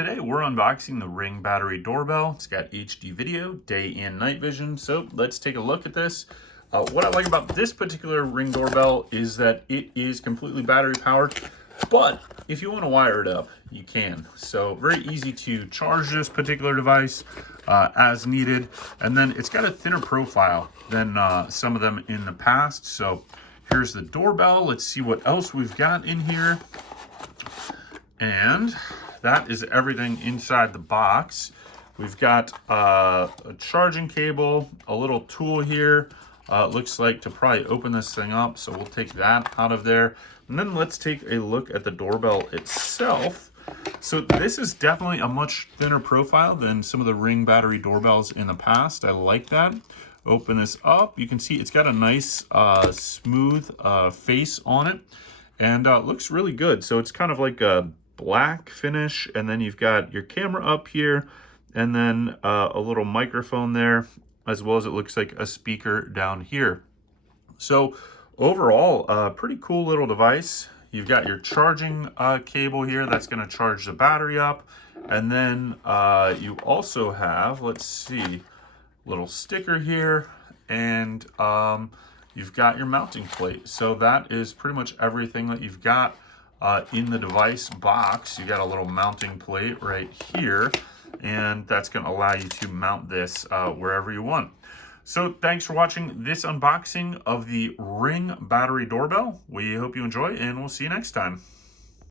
Today we're unboxing the Ring Battery Doorbell. It's got HD video, day and night vision. So let's take a look at this. What I like about this particular Ring Doorbell is that it is completely battery powered, but if you want to wire it up, you can. So very easy to charge this particular device as needed. And then it's got a thinner profile than some of them in the past. So here's the doorbell. Let's see what else we've got in here. And that is everything inside the box. We've got a charging cable, a little tool here. It looks like to probably open this thing up, so we'll take that out of there. And then let's take a look at the doorbell itself. So this is definitely a much thinner profile than some of the Ring Battery doorbells in the past. I like that. Open this up. You can see it's got a nice smooth face on it, and looks really good. So it's kind of like a black finish, and then you've got your camera up here, and then a little microphone there, as well as it looks like a speaker down here. So overall, pretty cool little device. You've got your charging cable here that's going to charge the battery up, and then you also have, let's see, little sticker here, and you've got your mounting plate. So that is pretty much everything that you've got in the device box. You got a little mounting plate right here, and that's going to allow you to mount this wherever you want. So thanks for watching this unboxing of the Ring Battery Doorbell. We hope you enjoy, and we'll see you next time.